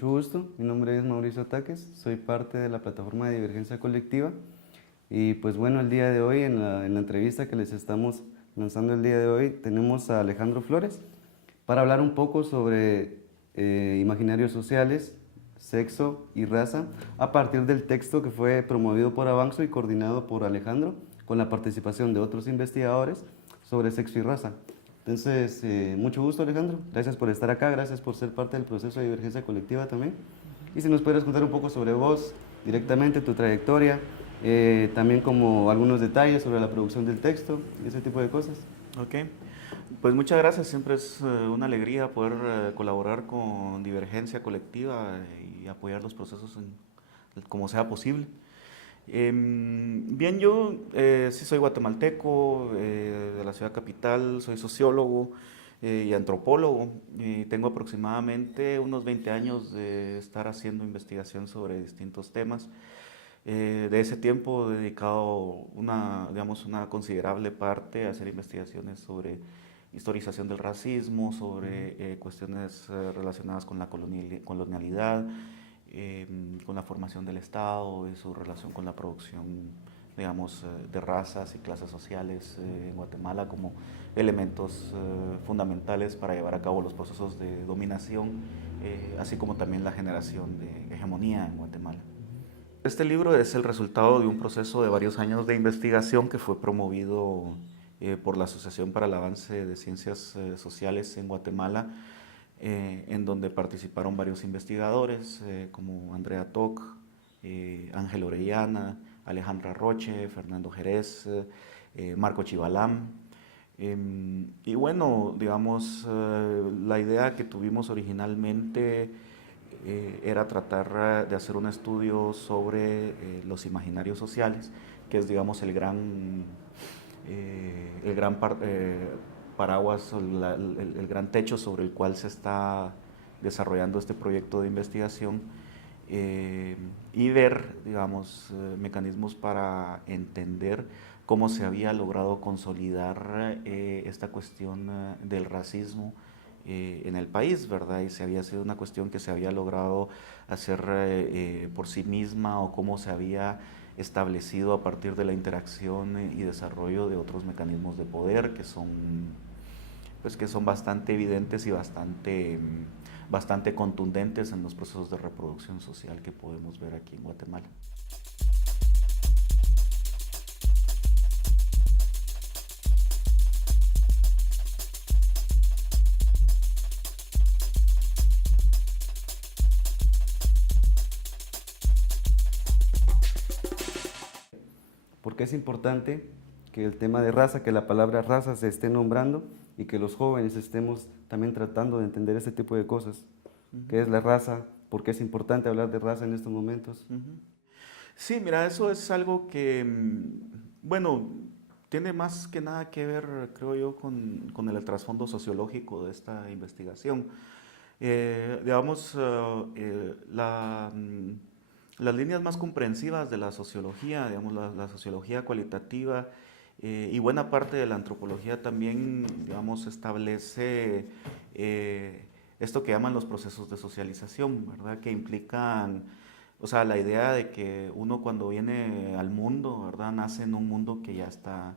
mucho gusto. Mi nombre es Mauricio Taques, soy parte de la plataforma de Divergencia Colectiva y pues bueno, el día de hoy en la entrevista que les estamos lanzando el día de hoy tenemos a Alejandro Flores para hablar un poco sobre imaginarios sociales, sexo y raza a partir del texto que fue promovido por Avanzo y coordinado por Alejandro con la participación de otros investigadores sobre sexo y raza. Entonces, mucho gusto Alejandro, gracias por estar acá, gracias por ser parte del proceso de divergencia colectiva también. Y si nos puedes contar un poco sobre vos, directamente tu trayectoria, también como algunos detalles sobre la producción del texto y ese tipo de cosas. Ok, pues muchas gracias, siempre es una alegría poder colaborar con Divergencia Colectiva y apoyar los procesos como sea posible. Bien, yo sí soy guatemalteco, de la ciudad capital, soy sociólogo y antropólogo y tengo aproximadamente unos 20 años de estar haciendo investigación sobre distintos temas. De ese tiempo he dedicado digamos, una considerable parte a hacer investigaciones sobre historización del racismo, sobre cuestiones relacionadas con la colonialidad, con la formación del Estado y su relación con la producción, digamos, de razas y clases sociales en Guatemala como elementos fundamentales para llevar a cabo los procesos de dominación, así como también la generación de hegemonía en Guatemala. Este libro es el resultado de un proceso de varios años de investigación que fue promovido por la Asociación para el Avance de Ciencias Sociales en Guatemala, en donde participaron varios investigadores como Andrea Toc, Ángel Orellana, Alejandra Roche, Fernando Jerez, Marco Chivalam. Y bueno, digamos, la idea que tuvimos originalmente era tratar de hacer un estudio sobre los imaginarios sociales, que es, digamos, el gran paraguas, el gran techo sobre el cual se está desarrollando este proyecto de investigación, y ver, digamos, mecanismos para entender cómo se había logrado consolidar esta cuestión del racismo en el país, ¿verdad? Y si había sido una cuestión que se había logrado hacer por sí misma o cómo se había establecido a partir de la interacción y desarrollo de otros mecanismos de poder pues, que son bastante evidentes y bastante contundentes en los procesos de reproducción social que podemos ver aquí en Guatemala. ¿Por qué es importante que el tema de raza, que la palabra raza se esté nombrando y que los jóvenes estemos también tratando de entender este tipo de cosas? ¿Qué es la raza? ¿Por qué es importante hablar de raza en estos momentos? Sí, mira, eso es algo que, bueno, tiene más que nada que ver, creo yo, con el trasfondo sociológico de esta investigación. Digamos, las líneas más comprensivas de la sociología, digamos, la sociología cualitativa y buena parte de la antropología también, digamos, establece esto que llaman los procesos de socialización, ¿verdad? Que implican, o sea, la idea de que uno cuando viene al mundo, ¿verdad? Nace en un mundo que ya está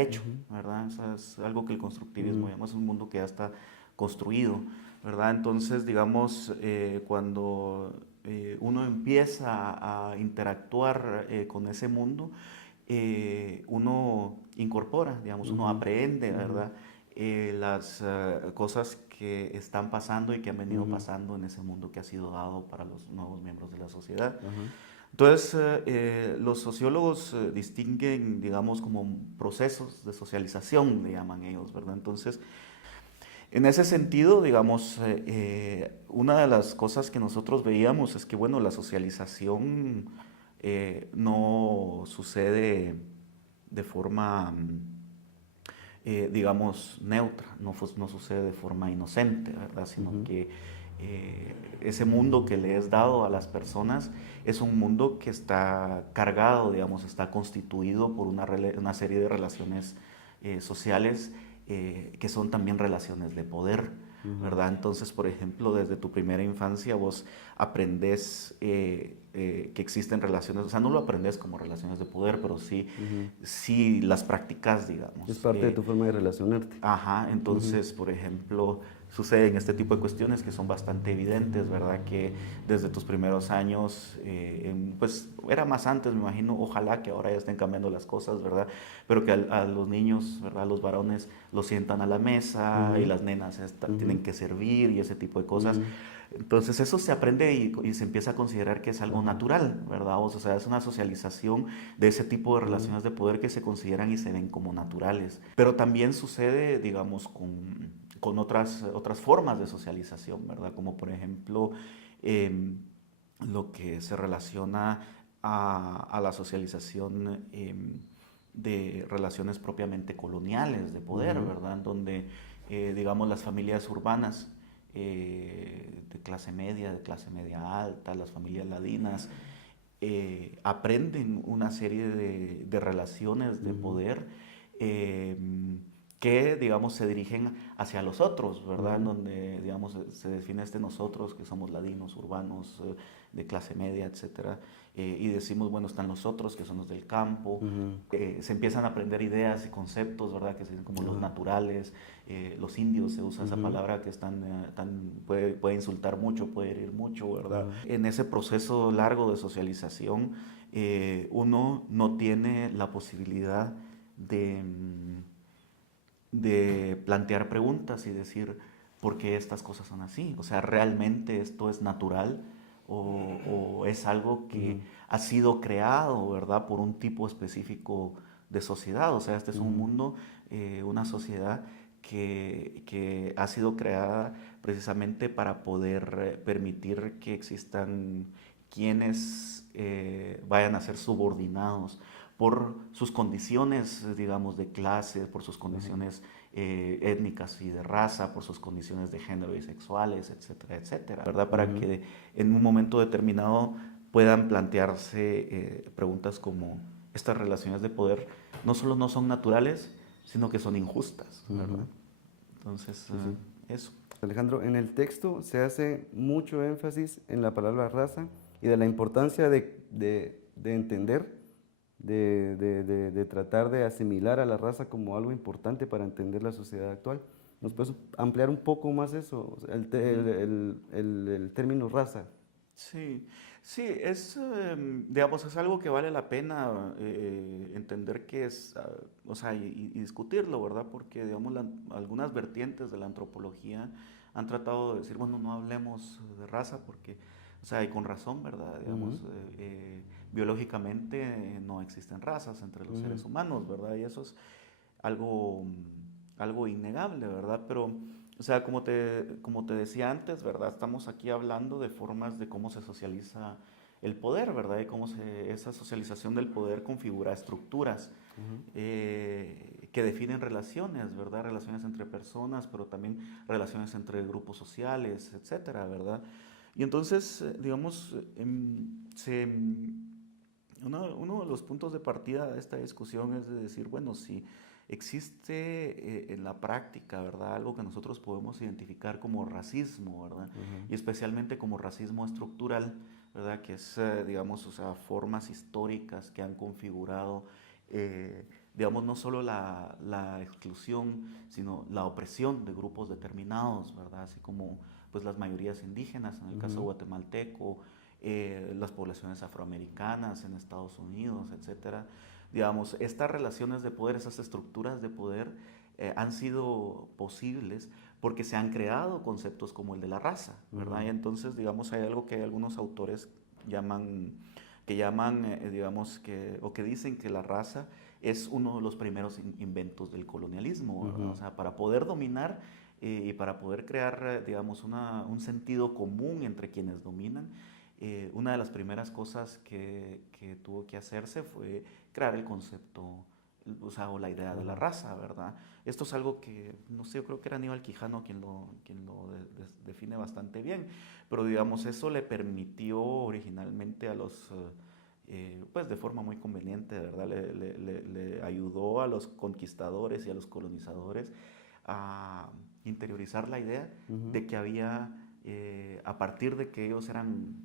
hecho, ¿verdad? O sea, es algo que el constructivismo llama, es un mundo que ya está construido, ¿verdad? Entonces, digamos, cuando uno empieza a interactuar con ese mundo, uno incorpora, digamos, uno aprende, ¿verdad? Las cosas que están pasando y que han venido pasando en ese mundo que ha sido dado para los nuevos miembros de la sociedad. Entonces, los sociólogos distinguen, digamos, como procesos de socialización, le llaman ellos, ¿verdad? Entonces, en ese sentido, digamos, una de las cosas que nosotros veíamos es que, bueno, la socialización no sucede de forma, digamos, neutra, no sucede de forma inocente, ¿verdad? Sino que ese mundo que le es dado a las personas es un mundo que está cargado, digamos, está constituido por una serie de relaciones sociales que son también relaciones de poder, ¿verdad? Entonces, por ejemplo, desde tu primera infancia vos aprendes que existen relaciones, o sea, no lo aprendes como relaciones de poder, pero sí, sí las practicas, Es digamos. parte de tu forma de relacionarte. Ajá, entonces, por ejemplo, suceden este tipo de cuestiones que son bastante evidentes, ¿verdad? Que desde tus primeros años, pues era más antes, me imagino, ojalá que ahora ya estén cambiando las cosas, ¿verdad? Pero que a los niños, ¿verdad? Los varones los sientan a la mesa y las nenas tienen que servir y ese tipo de cosas. Entonces eso se aprende y se empieza a considerar que es algo natural, ¿verdad? O sea, es una socialización de ese tipo de relaciones de poder que se consideran y se ven como naturales. Pero también sucede, digamos, con otras formas de socialización, ¿verdad? Como por ejemplo lo que se relaciona a la socialización de relaciones propiamente coloniales de poder, ¿verdad? Donde, digamos, las familias urbanas de clase media alta, las familias ladinas, aprenden una serie de relaciones de poder eh, que, digamos, se dirigen hacia los otros, ¿verdad? En donde, digamos, se define este nosotros, que somos ladinos, urbanos, de clase media, etcétera, y decimos, bueno, están los otros, que son los del campo, se empiezan a aprender ideas y conceptos, ¿verdad? Que se dicen como los naturales, los indios, se usa esa palabra que puede insultar mucho, puede herir mucho, ¿verdad? En ese proceso largo de socialización, uno no tiene la posibilidad de plantear preguntas y decir por qué estas cosas son así. O sea, ¿realmente esto es natural o es algo que ha sido creado, ¿verdad?, por un tipo específico de sociedad? O sea, este es un mundo, una sociedad que ha sido creada precisamente para poder permitir que existan quienes vayan a ser subordinados por sus condiciones, digamos, de clase, por sus condiciones étnicas y de raza, por sus condiciones de género y sexuales, etcétera, etcétera, ¿verdad? Para que en un momento determinado puedan plantearse preguntas como estas relaciones de poder no solo no son naturales, sino que son injustas, ¿verdad? Entonces, eso. Alejandro, en el texto se hace mucho énfasis en la palabra raza y de la importancia de entender, de tratar de asimilar a la raza como algo importante para entender la sociedad actual. ¿Nos puedes ampliar un poco más eso? O sea, el término raza. Sí, sí, digamos, es algo que vale la pena entender que es, o sea, y discutirlo, ¿verdad? Porque, digamos, algunas vertientes de la antropología han tratado de decir, bueno, no hablemos de raza porque, o sea, y con razón, ¿verdad? Digamos, biológicamente no existen razas entre los seres humanos, ¿verdad? Y eso es algo, algo innegable, ¿verdad? Pero, o sea, como te decía antes, ¿verdad? Estamos aquí hablando de formas de cómo se socializa el poder, ¿verdad? Y cómo esa socialización del poder configura estructuras que definen relaciones, ¿verdad? Relaciones entre personas, pero también relaciones entre grupos sociales, etcétera, ¿verdad? Y entonces, digamos, uno de los puntos de partida de esta discusión es de decir, bueno, si existe en la práctica, ¿verdad? Algo que nosotros podemos identificar como racismo, ¿verdad? Y especialmente como racismo estructural, ¿verdad? Que es, digamos, o sea, formas históricas que han configurado, digamos, no solo la exclusión, sino la opresión de grupos determinados, ¿verdad? Así como, pues, las mayorías indígenas, en el caso guatemalteco, las poblaciones afroamericanas en Estados Unidos, etcétera. Digamos, estas relaciones de poder, esas estructuras de poder han sido posibles porque se han creado conceptos como el de la raza, ¿verdad? Y entonces, digamos, hay algo que algunos autores llaman, digamos, o que dicen que la raza es uno de los primeros inventos del colonialismo, ¿verdad? O sea, para poder dominar y para poder crear, digamos, un sentido común entre quienes dominan, una de las primeras cosas que tuvo que hacerse fue crear el concepto, o la idea de la raza, ¿verdad? Esto es algo que, no sé, yo creo que era Aníbal Quijano quien lo define bastante bien, pero digamos, eso le permitió originalmente a los, pues de forma muy conveniente, ¿verdad? Le ayudó a los conquistadores y a los colonizadores a interiorizar la idea de que había, a partir de que ellos eran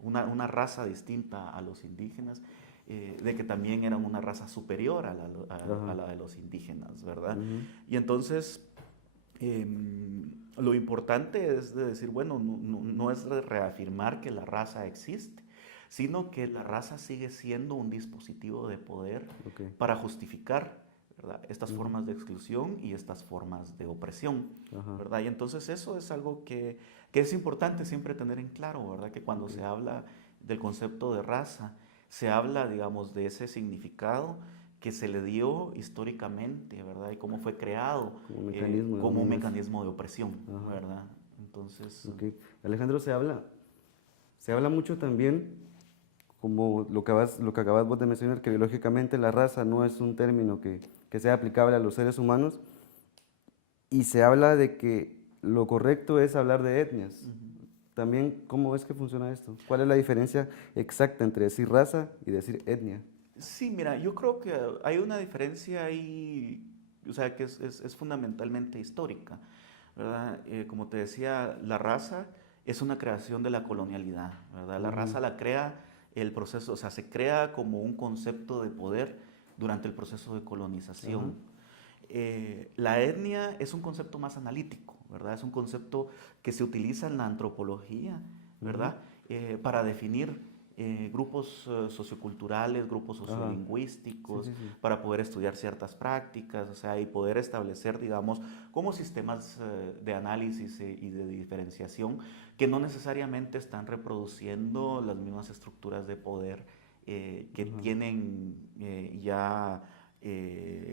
una raza distinta a los indígenas, de que también eran una raza superior a la de los indígenas, ¿verdad? Y entonces, lo importante es de decir, bueno, no es reafirmar que la raza existe, sino que la raza sigue siendo un dispositivo de poder para justificar, ¿verdad?, estas formas de exclusión y estas formas de opresión, ¿verdad? Y entonces eso es algo que es importante siempre tener en claro, ¿verdad? Que cuando se habla del concepto de raza, se habla, digamos, de ese significado que se le dio históricamente, ¿verdad? Y cómo fue creado como un mecanismo de opresión, ¿verdad? Entonces... Alejandro, se habla mucho también, como lo que acabas vos de mencionar, que biológicamente la raza no es un término que sea aplicable a los seres humanos, y se habla de que lo correcto es hablar de etnias. También, ¿cómo es que funciona esto? ¿Cuál es la diferencia exacta entre decir raza y decir etnia? Sí, mira, yo creo que hay una diferencia ahí, o sea, que es fundamentalmente histórica, ¿verdad? Como te decía, la raza es una creación de la colonialidad, ¿verdad? La raza la crea el proceso, o sea, se crea como un concepto de poder durante el proceso de colonización. La etnia es un concepto más analítico, ¿verdad? Es un concepto que se utiliza en la antropología, ¿verdad? Para definir grupos socioculturales, grupos sociolingüísticos, para poder estudiar ciertas prácticas, o sea, y poder establecer, digamos, como sistemas de análisis y de diferenciación que no necesariamente están reproduciendo las mismas estructuras de poder que tienen ya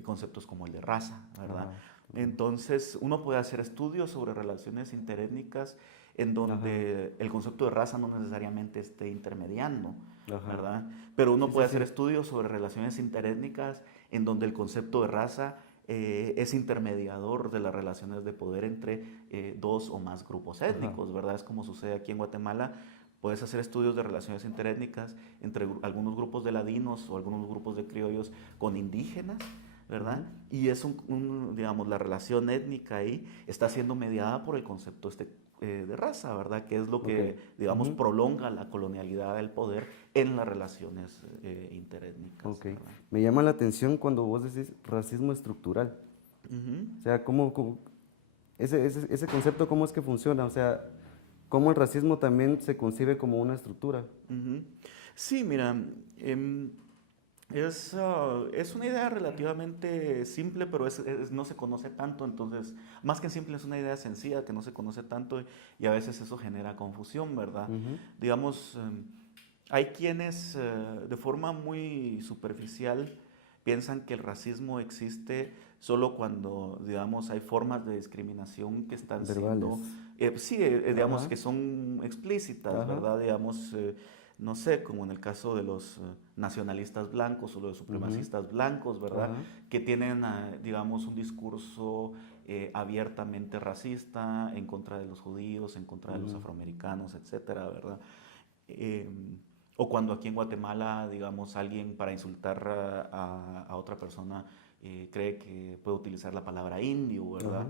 conceptos como el de raza, ¿verdad? Entonces, uno puede hacer estudios sobre relaciones interétnicas en donde el concepto de raza no necesariamente esté intermediando, ¿verdad? Pero uno puede hacer estudios sobre relaciones interétnicas en donde el concepto de raza es intermediador de las relaciones de poder entre dos o más grupos étnicos, ¿verdad? Es como sucede aquí en Guatemala. Puedes hacer estudios de relaciones interétnicas entre algunos grupos de ladinos o algunos grupos de criollos con indígenas, ¿verdad? Y es digamos, la relación étnica ahí está siendo mediada por el concepto de raza, ¿verdad? Que es lo que, digamos, prolonga la colonialidad del poder en las relaciones interétnicas. Me llama la atención cuando vos decís racismo estructural. O sea, ese concepto, ¿cómo es que funciona? O sea, ¿cómo el racismo también se concibe como una estructura? Sí, mira, es una idea relativamente simple, pero no se conoce tanto, entonces, más que simple, es una idea sencilla que no se conoce tanto y a veces eso genera confusión, ¿verdad? Digamos, hay quienes de forma muy superficial piensan que el racismo existe solo cuando, digamos, hay formas de discriminación que están siendo, sí, digamos, que son explícitas, ¿verdad? Digamos, no sé, como en el caso de los nacionalistas blancos o los supremacistas blancos, ¿verdad? Que tienen, digamos, un discurso abiertamente racista en contra de los judíos, en contra de los afroamericanos, etcétera, ¿verdad? O cuando aquí en Guatemala, digamos, alguien para insultar a otra persona cree que puede utilizar la palabra indio, ¿verdad?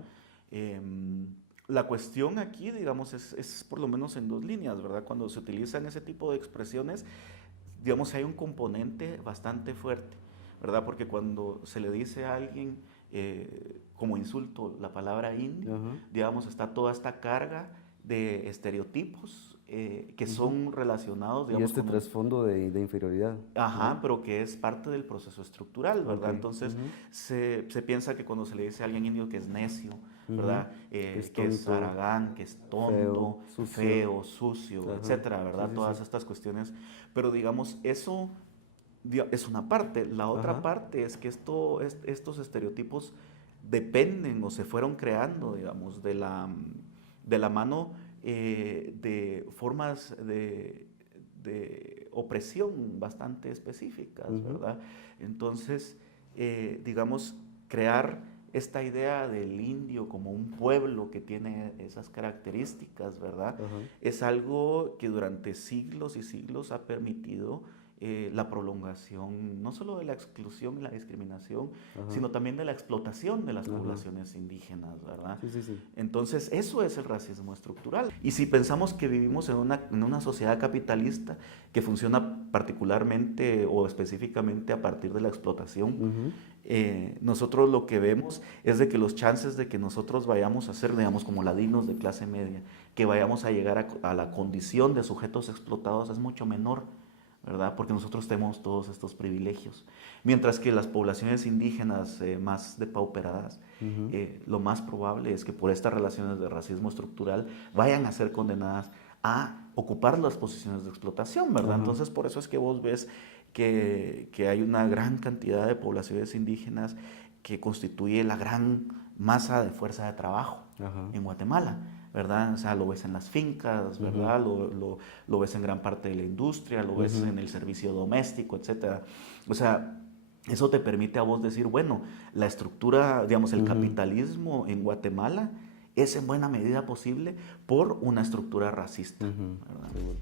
La cuestión aquí, digamos, es por lo menos en dos líneas, ¿verdad? Cuando se utilizan ese tipo de expresiones, digamos, hay un componente bastante fuerte, ¿verdad? Porque cuando se le dice a alguien como insulto la palabra indio, digamos, está toda esta carga de estereotipos que son relacionados, digamos, y este trasfondo de inferioridad. Ajá, pero que es parte del proceso estructural, ¿verdad? Entonces se piensa que cuando se le dice a alguien indio que es necio, ¿verdad? Que es haragán, que es tonto, feo, sucio, etcétera, ¿verdad? Todas estas cuestiones. Pero digamos, eso es una parte. La otra parte es que estos estereotipos dependen o se fueron creando, digamos, de la mano de formas de opresión bastante específicas, ¿verdad? Entonces, digamos, crear esta idea del indio como un pueblo que tiene esas características, ¿verdad? Es algo que durante siglos y siglos ha permitido la prolongación, no solo de la exclusión y la discriminación, Ajá. sino también de la explotación de las Ajá. poblaciones indígenas, ¿verdad? Sí, sí, sí. Entonces, eso es el racismo estructural. Y si pensamos que vivimos en una sociedad capitalista que funciona particularmente o específicamente a partir de la explotación, Ujú. nosotros lo que vemos es de que los chances de que nosotros vayamos a ser, digamos, como ladinos de clase media, que vayamos a llegar a la condición de sujetos explotados es mucho menor, ¿verdad? Porque nosotros tenemos todos estos privilegios. Mientras que las poblaciones indígenas más depauperadas, Ujú. lo más probable es que por estas relaciones de racismo estructural vayan a ser condenadas a ocupar las posiciones de explotación, ¿verdad? Ajá. Entonces, por eso es que vos ves que hay una gran cantidad de poblaciones indígenas que constituye la gran masa de fuerza de trabajo Ajá. en Guatemala, ¿verdad? O sea, lo ves en las fincas, Ujú. ¿verdad? Lo ves en gran parte de la industria, lo ves Ujú. en el servicio doméstico, etcétera. O sea, eso te permite a vos decir, bueno, la estructura, digamos, el Ujú. capitalismo en Guatemala es en buena medida posible por una estructura racista, Ujú. ¿verdad? Seguro.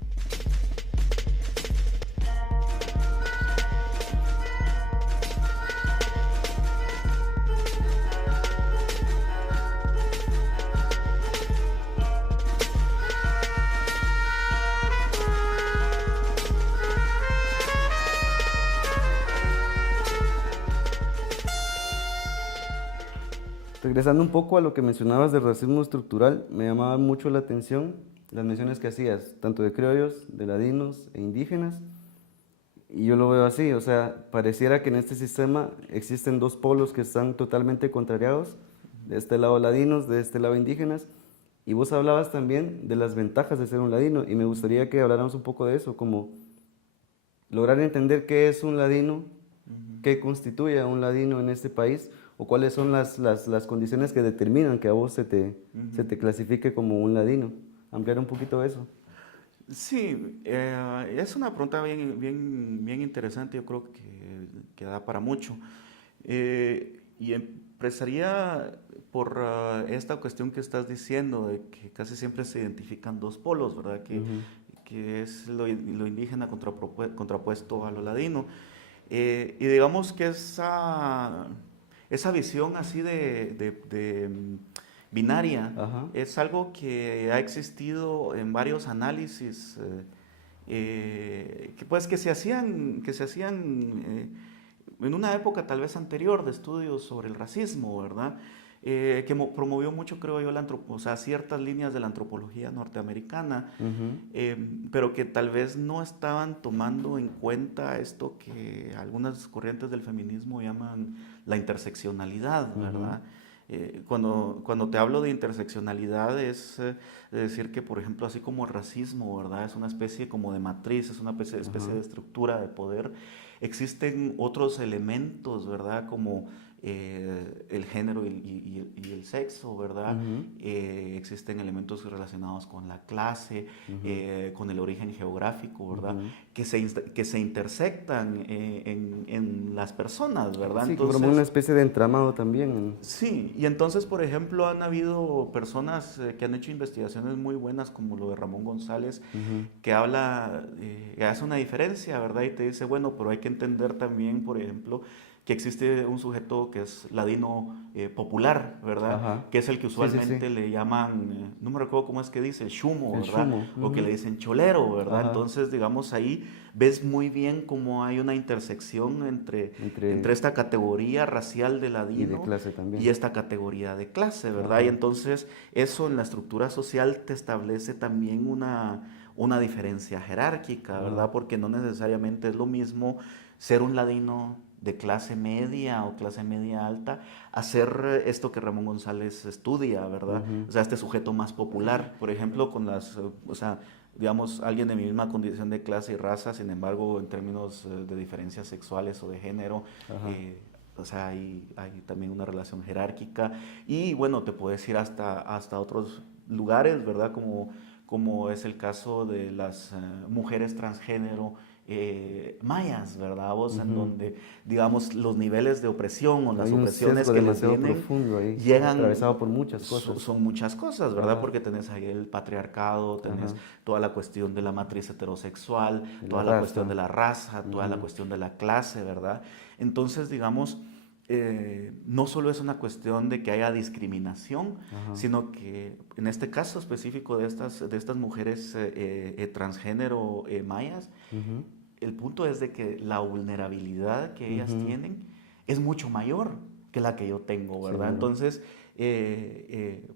Regresando un poco a lo que mencionabas del racismo estructural, me llamaba mucho la atención las menciones que hacías, tanto de criollos, de ladinos e indígenas, y yo lo veo así, o sea, pareciera que en este sistema existen dos polos que están totalmente contrariados, de este lado ladinos, de este lado indígenas, y vos hablabas también de las ventajas de ser un ladino, y me gustaría que habláramos un poco de eso, como lograr entender qué es un ladino, qué constituye a un ladino en este país, o cuáles son las condiciones que determinan que a vos se te clasifique como un ladino. Ampliar un poquito eso. Sí, es una pregunta bien interesante, yo creo que da para mucho. Y empezaría por esta cuestión que estás diciendo, de que casi siempre se identifican dos polos, ¿verdad? Ujú. Que es lo indígena contrapuesto a lo ladino. Y digamos que esa visión así binaria Ajá. es algo que ha existido en varios análisis que se hacían en una época tal vez anterior de estudios sobre el racismo, ¿verdad? Promovió mucho, creo yo, o sea, ciertas líneas de la antropología norteamericana, Ujú. pero que tal vez no estaban tomando en cuenta esto que algunas corrientes del feminismo llaman la interseccionalidad, Ujú. ¿verdad? Cuando te hablo de interseccionalidad es decir que, por ejemplo, así como el racismo, ¿verdad? Es una especie como de matriz, es una especie Ajá. de estructura de poder. Existen otros elementos, ¿verdad? Como el género y el sexo, ¿verdad? Ujú. Existen elementos relacionados con la clase, Ujú. con el origen geográfico, ¿verdad? Ujú. Que se intersectan en las personas, ¿verdad? Sí, que forma una Entonces, especie de entramado también. sí, y entonces, por ejemplo, han habido personas que han hecho investigaciones muy buenas, como lo de Ramón González, Ujú. que que hace una diferencia, ¿verdad? Y te dice, bueno, pero hay que entender también, por ejemplo, que existe un sujeto que es ladino popular, ¿verdad? Ajá. Que es el que Sí, sí, sí. usualmente le llaman, no me recuerdo cómo es que dice, chumo, El ¿verdad? shumo. O que Ujú. le dicen cholero, ¿verdad? Ajá. Entonces, digamos, ahí ves muy bien cómo hay una intersección entre Entre... esta categoría racial de Y de ladino clase y también. esta categoría de clase, ¿verdad? Y Ajá. entonces eso en la estructura social te establece también una diferencia jerárquica, Ajá. ¿verdad? Porque no necesariamente es lo mismo ser un ladino de clase media o clase media alta a ser esto que Ramón González estudia, ¿verdad? Ujú. O sea, este sujeto más popular, por ejemplo, o sea, digamos, alguien de mi misma condición de clase y raza, sin embargo, en términos de diferencias sexuales o de género, Ajá. eh, o sea, hay también una relación jerárquica y bueno, te puedes ir hasta otros lugares, ¿verdad? Como es el caso de las mujeres transgénero mayas, ¿verdad? Vos, en donde, digamos, los niveles de opresión o las Hay un opresiones sesgo que les demasiado vienen profundo ahí, llegan, atravesado por muchas cosas. son muchas cosas, ¿verdad? Ajá. Porque tenés ahí el patriarcado, tenés Ajá. toda la cuestión de la matriz heterosexual, Y la toda la cuestión raza. de la raza, toda la Ujú. cuestión de la clase, ¿verdad? Entonces, digamos, no solo es una cuestión de que haya discriminación, Ajá. sino que en este caso específico de estas mujeres transgénero mayas, Ujú. el punto es de que la vulnerabilidad que ellas Ujú. tienen es mucho mayor que la que yo tengo, ¿verdad? Seguro. Entonces,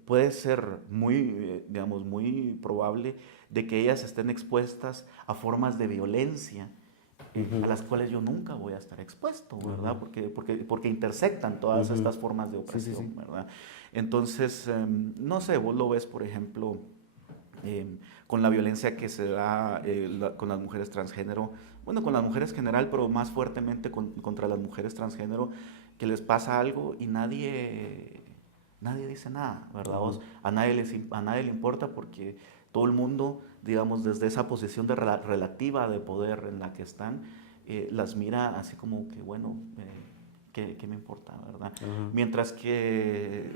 puede ser muy, digamos, muy probable de que ellas estén expuestas a formas de violencia a Ujú. las cuales yo nunca voy a estar expuesto, ¿verdad? Ajá. Porque intersectan todas Ujú. estas formas de Sí, sí, opresión, sí. ¿verdad? Entonces, no sé, vos lo ves, por ejemplo, con la violencia que se da con las mujeres transgénero, bueno, con las mujeres en general, pero más fuertemente contra las mujeres transgénero, que les pasa algo y nadie dice nada, ¿verdad? Ajá. Vos? A nadie le importa porque todo el mundo, digamos, desde esa posición de relativa de poder en la que están, las mira así como que, bueno, ¿qué me importa, verdad? Ajá. Mientras que,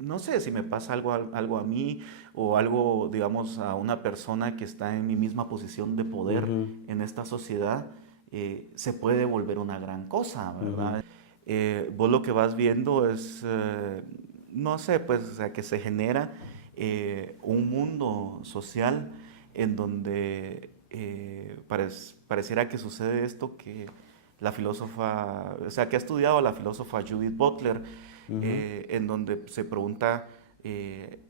no sé, si me pasa algo a mí o algo, digamos, a una persona que está en mi misma posición de poder Ujú. en esta sociedad, se puede volver una gran cosa, Ujú. ¿verdad? Vos lo que vas viendo es, no sé, pues, o sea, que se genera un mundo social en donde pareciera que sucede esto que la filósofa, o sea, que ha estudiado a la filósofa Judith Butler, Ujú. en donde se pregunta eh,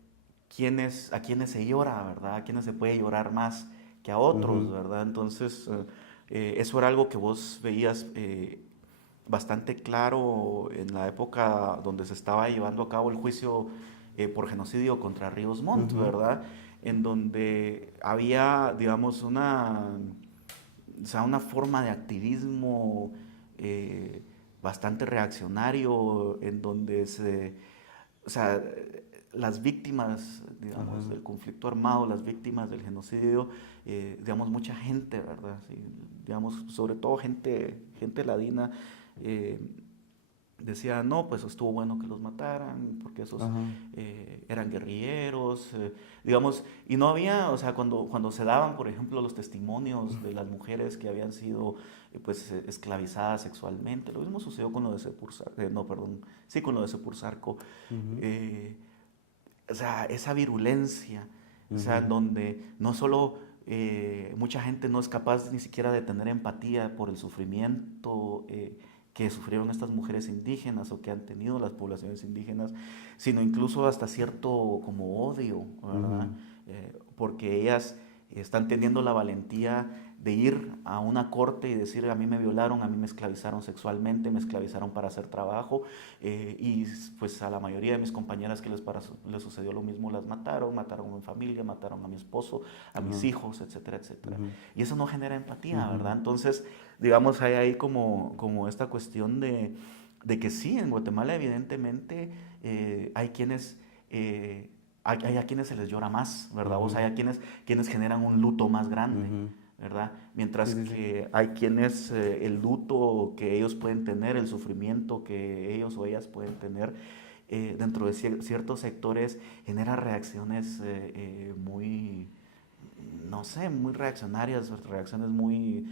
a quiénes se llora, ¿verdad? A quiénes se puede llorar más que a otros, Ujú. ¿verdad? Entonces, eso era algo que vos veías bastante claro en la época donde se estaba llevando a cabo el juicio por genocidio contra Ríos Montt, Ujú. ¿verdad? En donde había, digamos, o sea, una forma de activismo eh, bastante reaccionario, en donde o sea, las víctimas, digamos, Ajá. del conflicto armado, las víctimas del genocidio, digamos, mucha gente, ¿verdad? Sí, digamos, sobre todo gente ladina, eh, decía, no, pues estuvo bueno que los mataran, porque esos Ajá. eran guerrilleros, digamos, y no había, o sea, cuando se daban, por ejemplo, los testimonios de las mujeres que habían sido, pues, esclavizadas sexualmente, lo mismo sucedió con lo de Sepursarco, no, perdón, sí, con lo de Sepursarco, Ujú. eh, o sea, esa virulencia, o sea, Ujú. donde no solo mucha gente no es capaz ni siquiera de tener empatía por el sufrimiento que sufrieron estas mujeres indígenas o que han tenido las poblaciones indígenas, sino incluso hasta cierto como odio, ¿verdad? Ujú. Porque ellas están teniendo la valentía de ir a una corte y decir, a mí me violaron, a mí me esclavizaron sexualmente, me esclavizaron para hacer trabajo, y pues a la mayoría de mis compañeras que les sucedió lo mismo las mataron a mi familia, mataron a mi esposo, a mis Ajá. hijos, etcétera, etcétera. Ujú. Y eso no genera empatía, Ujú. ¿verdad? Entonces, digamos, hay ahí como esta cuestión de que sí, en Guatemala evidentemente hay quienes... hay a quienes se les llora más, ¿verdad? O sea, Ujú. hay a quienes generan un luto más grande, Ujú. ¿verdad? Sí, Mientras sí, sí. que hay quienes el luto que ellos pueden tener, el sufrimiento que ellos o ellas pueden tener dentro de ciertos sectores genera reacciones muy, no sé, muy reaccionarias, reacciones muy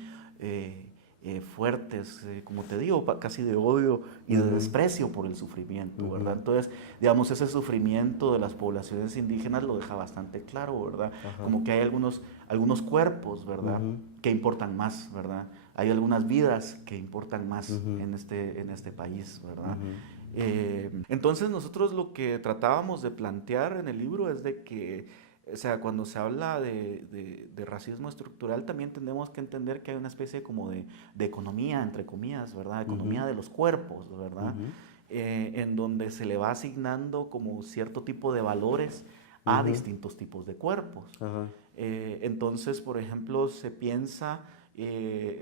fuertes, como te digo, casi de odio y de Ujú. desprecio por el sufrimiento, ¿verdad? Ujú. Entonces, digamos, ese sufrimiento de las poblaciones indígenas lo deja bastante claro, ¿verdad? Ajá. Como que hay algunos cuerpos, ¿verdad? Ujú. Que importan más, ¿verdad? Hay algunas vidas que importan más Ujú. en este país, ¿verdad? Ujú. Entonces nosotros lo que tratábamos de plantear en el libro es de que, o sea, cuando se habla de racismo estructural, también tenemos que entender que hay una especie como de economía, entre comillas, ¿verdad? Ujú. Economía de los cuerpos, ¿verdad? Ujú. En donde se le va asignando como cierto tipo de valores a Ujú. distintos tipos de cuerpos. Ajá. Entonces, por ejemplo, se piensa,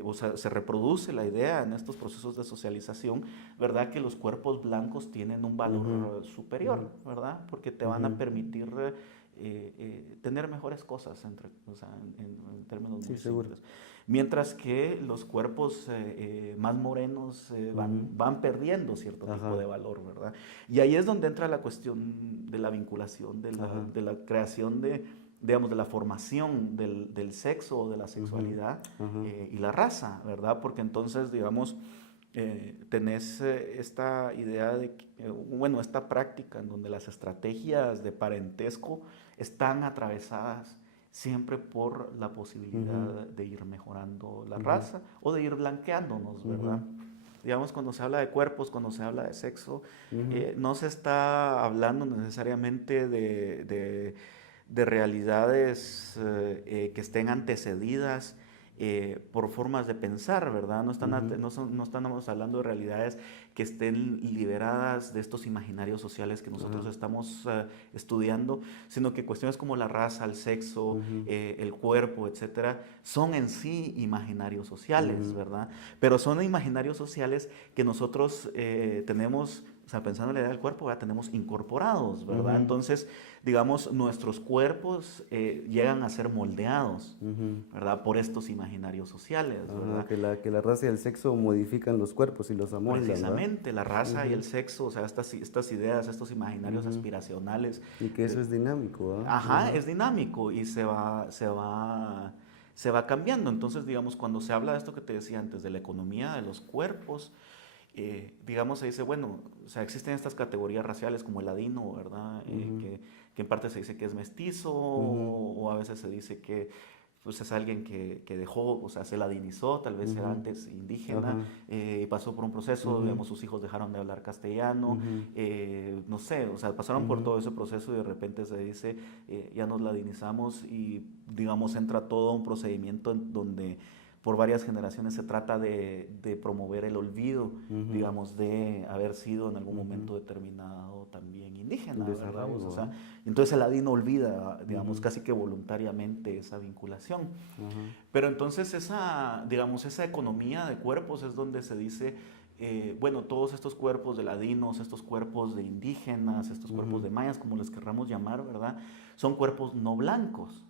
o sea, se reproduce la idea en estos procesos de socialización, ¿verdad? Que los cuerpos blancos tienen un Ujú. valor superior, Ujú. ¿verdad? Porque te van Ujú. a permitir tener mejores cosas, o sea, en términos Sí, muy seguro. simples. Mientras que los cuerpos más morenos van perdiendo cierto tipo Ajá. de valor, ¿verdad? Y ahí es donde entra la cuestión de la vinculación, Ajá. de la creación de, digamos, de la formación del sexo o de la sexualidad Ajá. y la raza, ¿verdad? Porque entonces, digamos, tenés esta idea de, bueno, esta práctica en donde las estrategias de parentesco están atravesadas siempre por la posibilidad de ir mejorando la raza o de ir blanqueándonos, ¿verdad? Digamos, cuando se habla de cuerpos, cuando se habla de sexo, no se está hablando necesariamente de realidades que estén antecedidas por formas de pensar, ¿verdad? No estamos hablando de realidades que estén liberadas de estos imaginarios sociales que nosotros estamos estudiando, sino que cuestiones como la raza, el sexo, el cuerpo, etcétera, son en sí imaginarios sociales, ¿verdad? Pero son imaginarios sociales que nosotros tenemos, o sea, pensando en la idea del cuerpo, ya tenemos incorporados, ¿verdad? Entonces, digamos, nuestros cuerpos llegan a ser moldeados, ¿verdad? Por estos imaginarios sociales, ¿verdad? Ajá, que la raza y el sexo modifican los cuerpos y los amoldan, ¿verdad? Precisamente, la raza y el sexo, o sea, estas ideas, estos imaginarios aspiracionales. Y que eso es dinámico, ¿ah? Ajá, es dinámico y se va cambiando. Entonces, digamos, cuando se habla de esto que te decía antes, de la economía de los cuerpos, digamos, se dice, bueno, o sea, existen estas categorías raciales como el ladino, ¿verdad? Que en parte se dice que es mestizo o a veces se dice que pues es alguien que dejó, o sea, se ladinizó, tal vez era antes indígena, pasó por un proceso, digamos, sus hijos dejaron de hablar castellano, no sé, o sea, pasaron por todo ese proceso y de repente se dice, ya nos ladinizamos y, digamos, entra todo un procedimiento en donde por varias generaciones se trata de promover el olvido, digamos, de haber sido en algún momento determinado también indígena, ¿verdad? O sea, entonces el ladino olvida, digamos, casi que voluntariamente esa vinculación. Pero entonces esa, digamos, esa economía de cuerpos es donde se dice, bueno, todos estos cuerpos de ladinos, estos cuerpos de indígenas, estos cuerpos de mayas, como les querramos llamar, ¿verdad? Son cuerpos no blancos,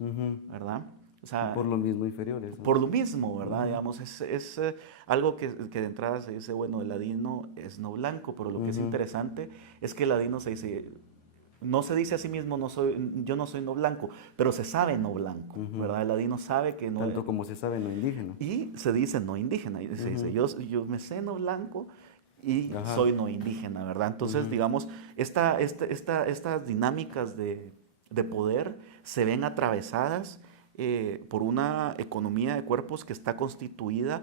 ¿verdad? O sea, por lo mismo inferiores, ¿no? por lo mismo, ¿verdad? Digamos, es algo que de entrada se dice, bueno, el ladino es no blanco, pero lo que es interesante es que el ladino se dice, no se dice a sí mismo, yo no soy no blanco, pero se sabe no blanco, ¿verdad? El ladino sabe que no Tanto como se sabe no indígena. y se dice no indígena, y se dice, yo me sé no blanco y soy no indígena, ¿verdad? Entonces, digamos, estas dinámicas de poder se ven atravesadas por una economía de cuerpos que está constituida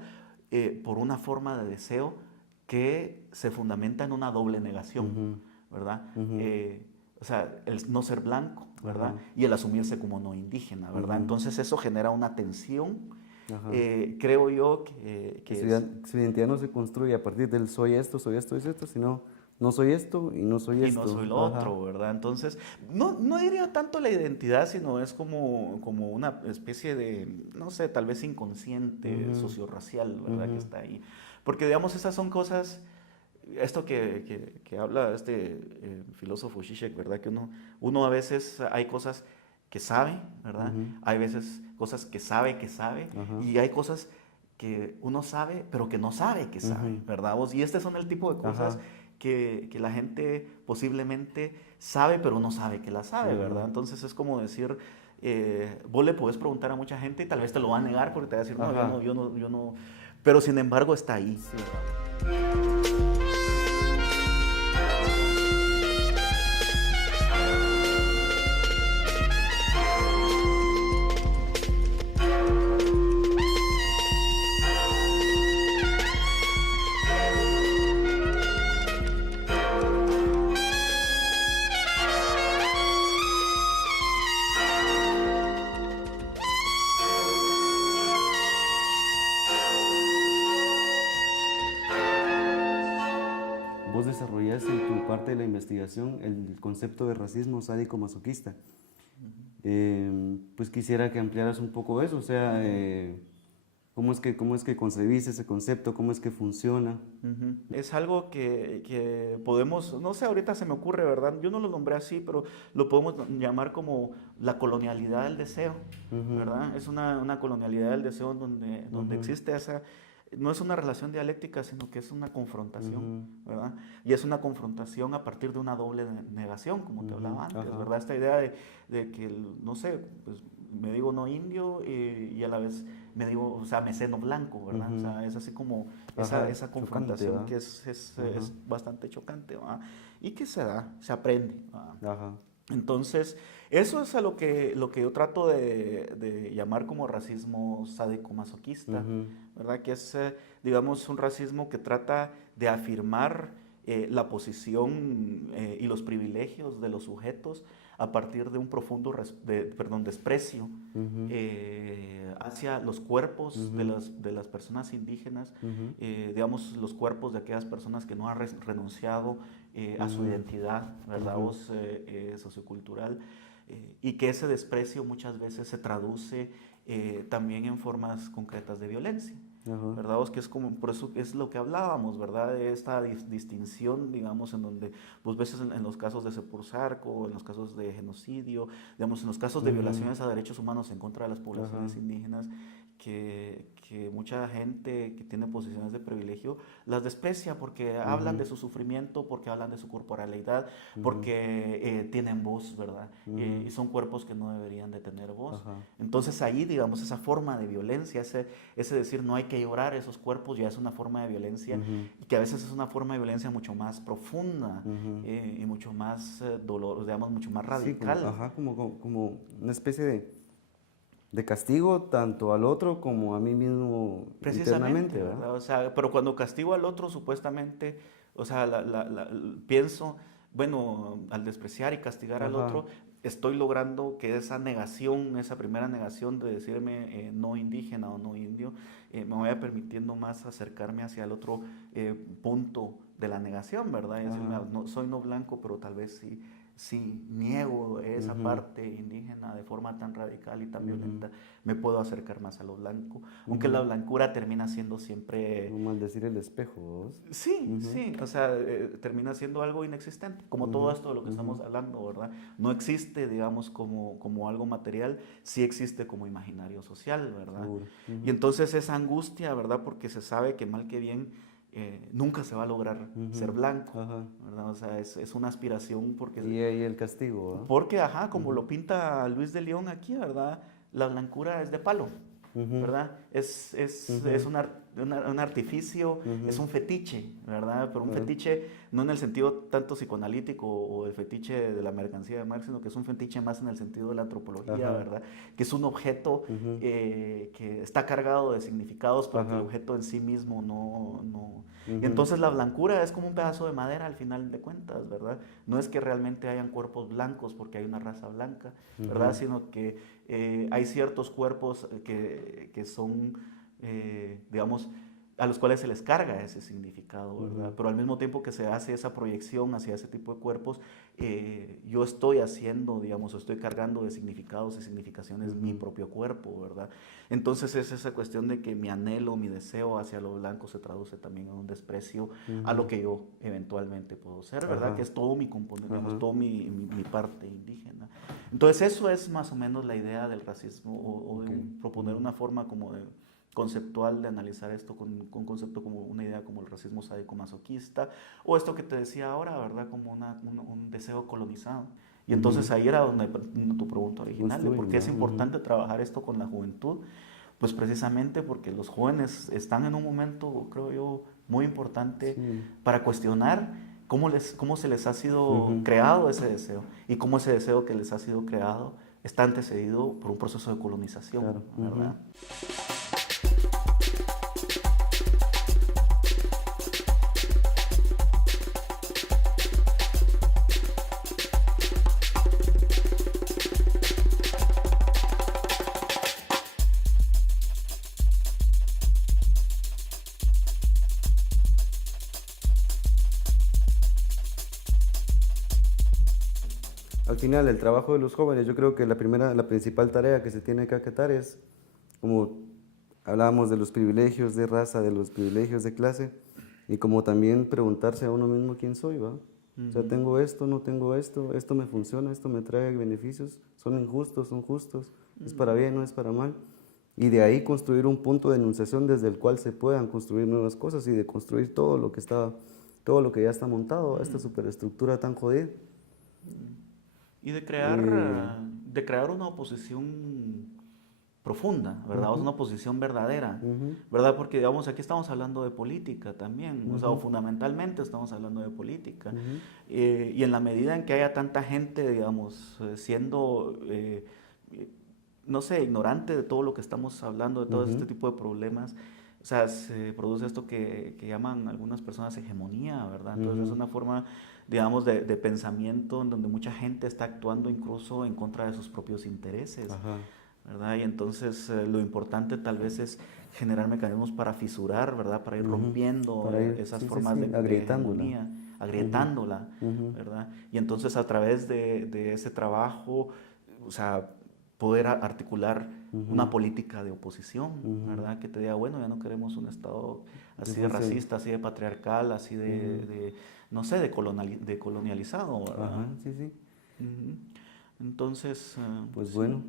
por una forma de deseo que se fundamenta en una doble negación, ¿verdad? O sea, el no ser blanco, ¿verdad? Y el asumirse como no indígena, ¿verdad? Entonces eso genera una tensión, creo yo, que Su identidad no se construye a partir del soy esto, sino no soy esto y no soy y esto. no soy lo otro, ¿verdad? Entonces, no diría tanto la identidad, sino es como una especie de, no sé, tal vez inconsciente, sociorracial, ¿verdad? Que está ahí. Porque, digamos, esas son cosas, esto que habla este filósofo Zizek, ¿verdad? Que uno a veces hay cosas que sabe, ¿verdad? Hay veces cosas que sabe, y hay cosas que uno sabe, pero que no sabe que sabe, ¿verdad? Y este son el tipo de cosas que la gente posiblemente sabe, pero no sabe que la sabe, ¿verdad? Entonces es como decir, vos le podés preguntar a mucha gente y tal vez te lo va a negar porque te va a decir, no, yo no, pero sin embargo está ahí. Sí. Vos desarrollás en tu parte de la investigación el concepto de racismo sádico-masoquista. Pues quisiera que ampliaras un poco eso, o sea, cómo es que concebís ese concepto? ¿Cómo es que funciona? Ujú. Es algo que podemos, no sé, ahorita se me ocurre, ¿verdad? Yo no lo nombré así, pero lo podemos llamar como la colonialidad del deseo, Ujú, ¿verdad? Es una colonialidad del deseo donde ujú, existe esa, no es una relación dialéctica, sino que es una confrontación, ujú, ¿verdad? Y es una confrontación a partir de una doble negación, como te ujú, hablaba antes, ajá, ¿verdad? Esta idea de que, no sé, pues me digo no indio y a la vez me digo, o sea, me sé no blanco, ¿verdad? O ujú, sea, es así como ajá, esa chocante, confrontación ¿va? que Ajá, es bastante chocante, ¿verdad? Y que se da, se aprende, ¿verdad? ajá, Entonces, eso es a lo que yo trato de llamar como racismo sádico-masoquista, ujú, ¿verdad? Que es, digamos, un racismo que trata de afirmar la posición y los privilegios de los sujetos a partir de un profundo desprecio ujú, hacia los cuerpos ujú, de las personas indígenas, ujú, digamos, los cuerpos de aquellas personas que no han renunciado a su ujú, identidad, ¿verdad? ujú, Sociocultural, y que ese desprecio muchas veces se traduce también en formas concretas de violencia. ajá, ¿Verdad? Que es como, por eso es lo que hablábamos, ¿verdad? De esta distinción, digamos, en donde, pues, veces en los casos de Sepulsarco, en los casos de genocidio, digamos, en los casos de ujú, violaciones a derechos humanos en contra de las ajá, poblaciones indígenas, que mucha gente que tiene posiciones de privilegio las desprecia porque hablan de ujú, su sufrimiento, porque hablan de su corporalidad, ujú, porque tienen voz, ¿verdad? ujú, Y son cuerpos que no deberían de tener voz. ajá, Entonces ahí, digamos, esa forma de violencia, ese decir no hay que llorar esos cuerpos, ya es una forma de violencia ujú, y que a veces es una forma de violencia mucho más profunda ujú. y mucho más dolor, digamos, mucho más Sí, como, radical. ajá, como una especie de castigo tanto al otro como a mí mismo Precisamente, internamente, ¿verdad? ¿verdad? O sea, pero cuando castigo al otro, supuestamente, o sea, pienso, bueno, al despreciar y castigar al Ajá, otro, estoy logrando que esa negación, esa primera negación de decirme no indígena o no indio, me vaya permitiendo más acercarme hacia el otro punto de la negación, ¿verdad? Y decirme, ajá, no, soy no blanco, pero tal vez sí, sí niego esa ujú, parte indígena de forma tan radical y tan ujú, violenta, me puedo acercar más a lo blanco, aunque la ujú. blancura termina siendo siempre, No maldecir el espejo, ¿vos? sí, Ujú, sí, o sea, termina siendo algo inexistente, como todo ujú, esto de lo que ujú, estamos hablando, ¿verdad? No existe, digamos, como algo material, sí existe como imaginario social, ¿verdad? seguro. Y Ujú, entonces esa angustia, ¿verdad? Porque se sabe que mal que bien nunca se va a lograr ser ujú, blanco, ajá. ¿verdad? O sea, es una aspiración Y ahí el castigo, porque, ajá, ¿va? como Ujú, lo pinta Luis de León aquí, ¿verdad? La blancura es de palo, ujú, ¿verdad? Es ujú, un artificio, es ujú, un fetiche, ¿verdad? Pero un ah, fetiche no en el sentido tanto psicoanalítico o de fetiche de la mercancía de Marx, sino que es un fetiche más en el sentido de la antropología, ajá, ¿verdad? Que es un objeto ujú, que está cargado de significados, pero que el ajá, objeto en sí mismo no. Y ujú, entonces la blancura es como un pedazo de madera al final de cuentas, ¿verdad? No es que realmente hayan cuerpos blancos porque hay una raza blanca, ¿verdad? ujú, Sino que hay ciertos cuerpos que son, digamos, a los cuales se les carga ese significado, ¿verdad? ujú, Pero al mismo tiempo que se hace esa proyección hacia ese tipo de cuerpos, yo estoy haciendo, digamos, o estoy cargando de significados y significaciones mi ujú, propio cuerpo, ¿verdad? Entonces es esa cuestión de que mi anhelo, mi deseo hacia lo blanco se traduce también en un desprecio a lo ujú, que yo eventualmente puedo ser, ¿verdad? Que ajá, es todo mi componente, digamos, ajá, todo mi parte indígena. Entonces eso es más o menos la idea del racismo o de ok, proponer ujú, una forma como de conceptual de analizar esto con un concepto como una idea como el racismo sádico-masoquista o esto que te decía ahora, ¿verdad? Como un deseo colonizado. Y entonces ujú, ahí era donde tu pregunta original, de por construyen, qué ¿va? es Ujú, importante trabajar esto con la juventud. Pues precisamente porque los jóvenes están en un momento, creo yo, muy importante sí, para cuestionar cómo se les ha sido ujú, creado ese deseo y cómo ese deseo que les ha sido creado está antecedido por un proceso de colonización, claro, ujú. ¿verdad? Al final, el trabajo de los jóvenes, yo creo que la principal tarea que se tiene que acatar es como hablábamos de los privilegios de raza, de los privilegios de clase, y como también preguntarse a uno mismo quién soy, ¿va? O sea, tengo esto, no tengo esto me funciona, esto me trae beneficios, son injustos, son justos, es para bien, no es para mal. Y de ahí construir un punto de enunciación desde el cual se puedan construir nuevas cosas y de construir todo lo que está, todo lo que ya está montado, esta superestructura tan jodida. Y Eh, de crear una oposición profunda, ¿verdad? O sea, ujú, una oposición verdadera, ujú, ¿verdad? Porque, digamos, aquí estamos hablando de política también, o sea, o ujú, fundamentalmente estamos hablando de política. ujú, Y en la medida en que haya tanta gente, digamos, siendo, no sé, ignorante de todo lo que estamos hablando, de todo este ujú, tipo de problemas, o sea, se produce esto que llaman algunas personas hegemonía, ¿verdad? Entonces es ujú. una forma, digamos, de pensamiento en donde mucha gente está actuando incluso en contra de sus propios intereses, Ajá. ¿verdad? Y entonces lo importante tal vez es generar mecanismos para fisurar, ¿verdad? Para ir Ujú. rompiendo Para ir, esas sí, sí, formas sí, de agrietándola. hegemonía, Ujú, agrietándola, ujú, ¿verdad? Y entonces a través de ese trabajo, o sea, poder articular una ujú, política de oposición, ujú. ¿verdad? Que te diga, bueno, ya no queremos un Estado De así de función. racista, así de patriarcal, así Ujú. no sé, de colonializado, ¿verdad? Ajá, sí, sí. Ujú. Entonces, Pues sí, bueno,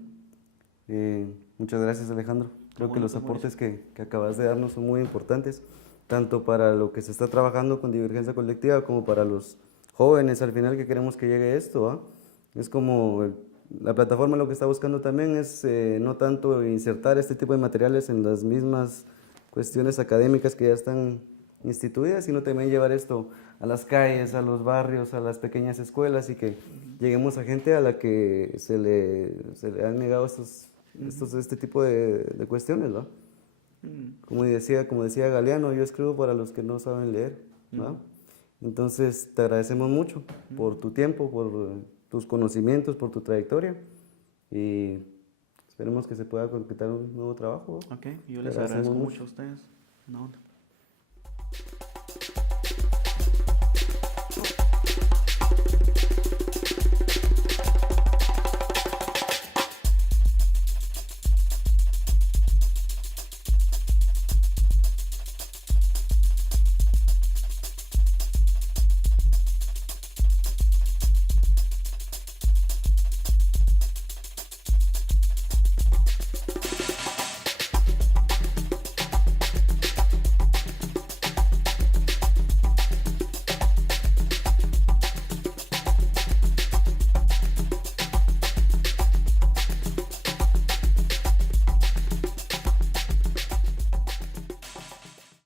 muchas gracias Alejandro. ah, Creo que bueno, los pues Mauricio. aportes que acabas de darnos son muy importantes, tanto para lo que se está trabajando con divergencia colectiva como para los jóvenes al final que queremos que llegue esto, ¿ah? Es como la plataforma lo que está buscando también es no tanto insertar este tipo de materiales en las mismas cuestiones académicas que ya están instituidas, sino también llevar esto a las calles, a los barrios, a las pequeñas escuelas y que Ujú, lleguemos a gente a la que se le han negado ujú, este tipo de cuestiones, ¿va? ujú, Como decía Galeano, yo escribo para los que no saben leer, ¿va? ujú, Entonces te agradecemos mucho ujú. por tu tiempo, por tus conocimientos, por tu trayectoria y esperemos que se pueda concretar un nuevo trabajo, ¿va? Ok, yo Te les agradecemos agradezco mucho. mucho a ustedes. No,